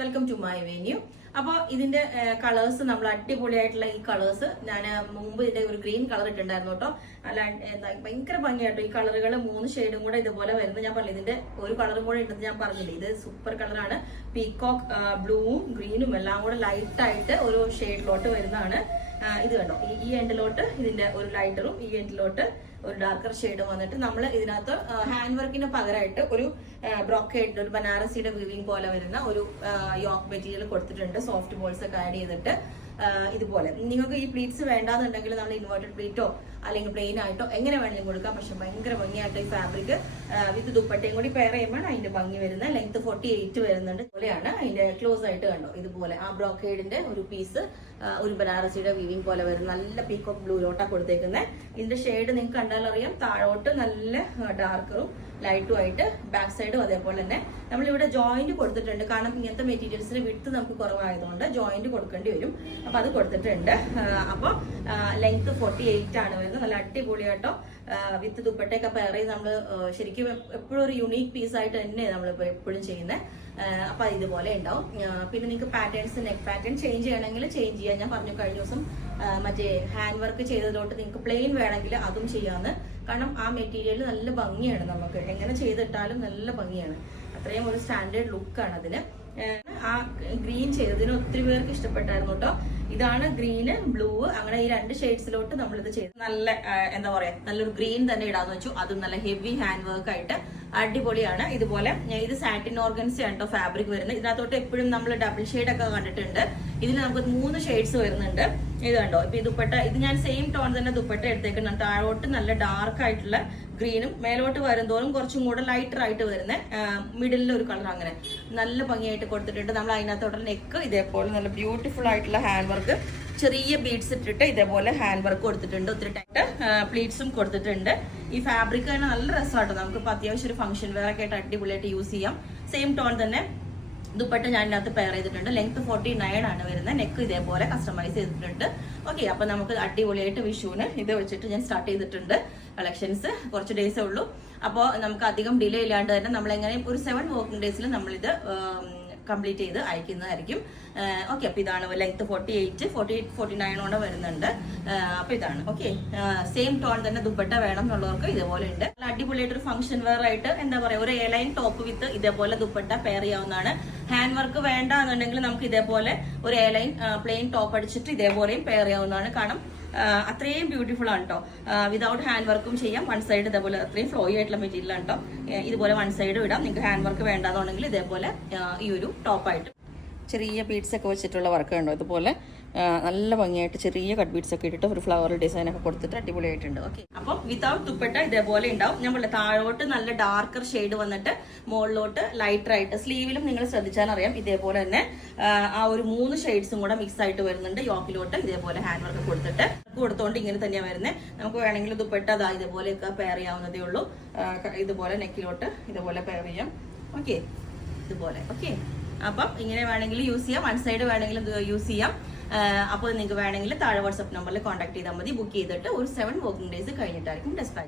Welcome to my venue. അപ്പോൾ ഇതിന്റെ colours നമ്മൾ അടിപൊളിയായിട്ടുള്ള ഈ കളേഴ്സ് ഞാൻ മുമ്പ് ഇതിന്റെ ഒരു ഗ്രീൻ കളർ ഇട്ടുണ്ടായിരുന്നു കേട്ടോ. അല്ല എന്താ ഭയങ്കര ഭംഗിയായിട്ടോ ഈ കളറുകൾ 3 ഷെയ്ഡും കൂടെ ഇതുപോലെ വരുന്നത്. ഞാൻ പറഞ്ഞു ഇതിന്റെ ഒരു കളറും കൂടെ ഇട്ടത് ഞാൻ പറഞ്ഞില്ലേ, ഇത് സൂപ്പർ കളറാണ്. പീകോക്ക് ബ്ലൂവും ഗ്രീനും എല്ലാം കൂടെ ലൈറ്റ് ആയിട്ട് ഒരു ഷെയ്ഡിലോട്ട് വരുന്നതാണ്. ഇത് കണ്ടോ, ഈ എൻഡിലോട്ട് ഇതിന്റെ ഒരു ലൈറ്ററും ഈ എൻഡിലോട്ട് ഒരു ഡാർക്കർ ഷെയ്ഡ് വന്നിട്ട് നമ്മൾ ഇതിനകത്ത് ഹാൻഡ് വർക്കിന് പകരമായിട്ട് ഒരു ബ്രോക്കേഡ്, ഒരു ബനാറസിയുടെ വിവിങ് പോലെ വരുന്ന ഒരു യോക്ക് മെറ്റീരിയൽ കൊടുത്തിട്ടുണ്ട്. സോഫ്റ്റ് ബോൾസ് ഒക്കെ ആഡ് ചെയ്തിട്ട് ഇതുപോലെ നിങ്ങൾക്ക് ഈ പ്ലീറ്റ്സ് വേണ്ടാന്നുണ്ടെങ്കിൽ നമ്മൾ ഇൻവേർട്ടഡ് പ്ലീറ്റോ അല്ലെങ്കിൽ പ്ലെയിൻ ആയിട്ടോ എങ്ങനെ വേണമെങ്കിലും കൊടുക്കാം. പക്ഷെ ഭയങ്കര ഭംഗിയായിട്ട് ഈ ഫാബ്രിക് വിത്ത് ദുപ്പട്ടയും കൂടി പെയർ ചെയ്യുമ്പോൾ അതിന്റെ ഭംഗി വരുന്നത്. ലെങ്ത് 48 വരുന്നുണ്ട്. ഇതുപോലെയാണ് അതിന്റെ ക്ലോസ് ആയിട്ട് കണ്ടോ, ഇതുപോലെ ആ ബ്രോക്കേഡിന്റെ ഒരു പീസ് ഒരു ബനാറസിയുടെ വീവിങ് പോലെ വരും. നല്ല പീകോക്ക് ബ്ലൂയിലോട്ടാണ് കൊടുത്തേക്കുന്നത്. ഇതിന്റെ ഷെയ്ഡ് നിങ്ങൾക്ക് കണ്ടാൽ അറിയാം, താഴോട്ട് നല്ല ഡാർക്കറും ലൈറ്റും ആയിട്ട് ബാക്ക് സൈഡും അതേപോലെ തന്നെ നമ്മളിവിടെ ജോയിന്റ് കൊടുത്തിട്ടുണ്ട്. കാരണം ഇങ്ങനത്തെ മെറ്റീരിയൽസിന് വിട്ട് നമുക്ക് കുറവായതുകൊണ്ട് ജോയിന്റ് കൊടുക്കേണ്ടി വരും. അപ്പൊ അത് കൊടുത്തിട്ടുണ്ട്. അപ്പൊ ലെങ്ത് 48 ആണ് വരുന്നത്. നല്ല അടിപൊളിയാട്ടോ വിത്ത് ദുപ്പട്ടയൊക്കെ പെയർ ചെയ്ത് നമ്മൾ ശരിക്കും എപ്പോഴും ഒരു യുണീക്ക് പീസ് ആയിട്ട് തന്നെ നമ്മളിപ്പോ എപ്പോഴും ചെയ്യുന്നത്. അപ്പൊ ഇതുപോലെ ഉണ്ടാവും. പിന്നെ നിങ്ങൾക്ക് പാറ്റേൺസ്, നെക്ക് പാറ്റേൺ ചേഞ്ച് ചെയ്യണമെങ്കിൽ ചേഞ്ച് ചെയ്യാം. ഞാൻ പറഞ്ഞു കഴിഞ്ഞ ദിവസം മറ്റേ ഹാൻഡ് വർക്ക് ചെയ്തതിലോട്ട് നിങ്ങൾക്ക് പ്ലെയിൻ വേണമെങ്കിൽ അതും ചെയ്യാന്ന്. കാരണം ആ മെറ്റീരിയൽ നല്ല ഭംഗിയാണ്, നമുക്ക് എങ്ങനെ ചെയ്തിട്ടാലും നല്ല ഭംഗിയാണ്. അത്രയും ഒരു സ്റ്റാൻഡേർഡ് ലുക്കാണ് അതിന്. ആ ഗ്രീൻ ചെയ്തതിന് ഒത്തിരി പേർക്ക് ഇഷ്ടപ്പെട്ടായിരുന്നു കേട്ടോ. ഇതാണ് ഗ്രീന്, ബ്ലൂ, അങ്ങനെ ഈ 2 ഷെയ്ഡ്സിലോട്ട് നമ്മളിത് ചെയ്ത് നല്ല എന്താ പറയാ നല്ലൊരു ഗ്രീൻ തന്നെ ഇടാന്ന് വെച്ചു. അതും നല്ല ഹെവി ഹാൻഡ് വർക്ക് ആയിട്ട് അടിപൊളിയാണ്. ഇതുപോലെ ഇത് സാറ്റിൻ ഓർഗൻസ ആണ് ഫാബ്രിക് വരുന്നത്. ഇതിനകത്തോട്ട് എപ്പോഴും നമ്മൾ ഡബിൾ ഷെയ്ഡ് ഒക്കെ കണ്ടിട്ടുണ്ട്. ഇതിൽ നമുക്ക് 3 ഷെയ്ഡ്സ് വരുന്നുണ്ട്. ഇത് കണ്ടോ, ഇപ്പൊ ഈ ദുപ്പട്ട ഇത് ഞാൻ സെയിം ടോൺ തന്നെ ദുപ്പട്ട എടുത്തേക്കുന്നത്. താഴോട്ട് നല്ല ഡാർക്ക് ആയിട്ടുള്ള ഗ്രീനും മേലോട്ട് വരുന്തോറും കുറച്ചും കൂടെ ലൈറ്റർ ആയിട്ട് വരുന്ന മിഡിലിൽ ഒരു കളർ, അങ്ങനെ നല്ല ഭംഗിയായിട്ട് കൊടുത്തിട്ടുണ്ട്. നമ്മൾ അതിനകത്തോട്ട് നെക്ക് ഇതേപോലെ നല്ല ബ്യൂട്ടിഫുൾ ആയിട്ടുള്ള ഹാൻഡ് വർക്ക്, ചെറിയ ബീഡ്സ് ഇട്ടിട്ട് ഇതേപോലെ ഹാൻഡ് വർക്ക് കൊടുത്തിട്ടുണ്ട്. ഒത്തിരി ടൈറ്റ് പ്ലീറ്റ്സും കൊടുത്തിട്ടുണ്ട്. ഈ ഫാബ്രിക് തന്നെ നല്ല രസമാട്ടോ. നമുക്കിപ്പോൾ അത്യാവശ്യം ഒരു ഫംഗ്ഷൻ വെയർ ഒക്കെ ആയിട്ട് അടിപൊളിയായിട്ട് യൂസ് ചെയ്യാം. സെയിം ടോൺ തന്നെ ദുപ്പട്ട ഞാൻ ഇതിനകത്ത് പെയർ ചെയ്തിട്ടുണ്ട്. ലെങ്ത് 49 ആണ് വരുന്നത്. നെക്ക് ഇതേപോലെ കസ്റ്റമൈസ് ചെയ്തിട്ടുണ്ട്. ഓക്കെ, അപ്പൊ നമുക്ക് അടിപൊളിയായിട്ട് വിഷുവിന് ഇത് വെച്ചിട്ട് ഞാൻ സ്റ്റാർട്ട് ചെയ്തിട്ടുണ്ട് കളക്ഷൻസ്. കുറച്ച് ഡേയ്സേ ഉള്ളൂ. അപ്പോൾ നമുക്ക് അധികം ഡിലേ ഇല്ലാണ്ട് തന്നെ നമ്മൾ എങ്ങനെയും ഒരു 7 വർക്കിംഗ് ഡേയ്സിൽ നമ്മളിത് കംപ്ലീറ്റ് ചെയ്ത് അയക്കുന്നതായിരിക്കും. ഓക്കെ, അപ്പൊ ഇതാണ് ലെങ്ത് 49 കൊണ്ട് വരുന്നുണ്ട്. അപ്പൊ ഇതാണ്. ഓക്കെ, സെയിം ടോൺ തന്നെ ദുപ്പട്ട വേണം എന്നുള്ളവർക്ക് ഇതേപോലെ ഉണ്ട്. അടിപൊളിയായിട്ട് ഒരു ഫംഗ്ഷൻ വെയർ ആയിട്ട് എന്താ പറയാ ഒരു എലൈൻ ടോപ്പ് വിത്ത് ഇതേപോലെ ദുപ്പട്ട പെയർ ചെയ്യാവുന്നതാണ്. ഹാൻഡ് വർക്ക് വേണ്ട എന്നുണ്ടെങ്കിൽ നമുക്ക് ഇതേപോലെ ഒരു എലൈൻ പ്ലെയിൻ ടോപ്പ് അടിച്ചിട്ട് ഇതേപോലെയും പെയർ ചെയ്യാവുന്നതാണ്. കാരണം അത്രയും ബ്യൂട്ടിഫുൾ ആണ് കേട്ടോ. വിതൗട്ട് ഹാൻഡ് വർക്കും ചെയ്യാം. വൺ സൈഡ് ഇതേപോലെ അത്രയും ഫ്ലോയി ആയിട്ടുള്ള മെറ്റീരിയൽ ആണ് കേട്ടോ. ഇതുപോലെ വൺ സൈഡ് ഇടാം. നിങ്ങൾക്ക് ഹാൻഡ് വർക്ക് വേണ്ടാന്നുണ്ടെങ്കിൽ ഇതേപോലെ ഈ ഒരു ടോപ്പായിട്ട് ചെറിയ ബീഡ്സ് ഒക്കെ വെച്ചിട്ടുള്ള വർക്ക് ഉണ്ടോ, ഇതുപോലെ നല്ല ഭംഗിയായിട്ട് ചെറിയ കട്ട് ബീഡ്സ് ഒക്കെ ഇട്ടിട്ട് ഒരു ഫ്ലവർ ഡിസൈൻ ഒക്കെ കൊടുത്തിട്ട് അടിപൊളിയായിട്ടുണ്ട്. ഓക്കെ, അപ്പം വിതൗട്ട് ദുപ്പട്ട ഇതേപോലെ ഉണ്ടാവും. നമ്മൾ താഴോട്ട് നല്ല ഡാർക്കർ ഷെയ്ഡ് വന്നിട്ട് മുകളിലോട്ട് ലൈറ്റർ ആയിട്ട് സ്ലീവിലും നിങ്ങൾ ശ്രദ്ധിച്ചാൽ അറിയാം ഇതേപോലെ തന്നെ ആ ഒരു 3 ഷെയ്ഡ്സും കൂടെ മിക്സ് ആയിട്ട് വരുന്നുണ്ട്. യോക്കിലോട്ട് ഇതേപോലെ ഹാൻഡ് വർക്ക് കൊടുത്തിട്ട് കൊടുത്തോണ്ട് ഇങ്ങനെ തന്നെയാണ് വരുന്നത്. നമുക്ക് വേണമെങ്കിൽ ദുപ്പട്ട അതാ ഇതേപോലെയൊക്കെ പെയർ ചെയ്യാവുന്നതേ ഉള്ളൂ. ഇതുപോലെ നെക്കിലോട്ട് ഇതുപോലെ പെയർ ചെയ്യാം. ഓക്കെ, ഇതുപോലെ. ഓക്കെ, അപ്പം ഇങ്ങനെ വേണമെങ്കിൽ യൂസ് ചെയ്യാം. വൺ സൈഡ് വേണമെങ്കിൽ യൂസ് ചെയ്യാം. അപ്പോൾ നിങ്ങൾക്ക് വേണമെങ്കിൽ താഴെ വാട്സ്ആപ്പ് നമ്പറിൽ കോൺടാക്ട് ചെയ്താൽ മതി. ബുക്ക് ചെയ്തിട്ട് ഒരു 7 വർക്കിംഗ് ഡേയ്സ് കഴിഞ്ഞിട്ടായിരിക്കും ഡിസ്പാച്ച്.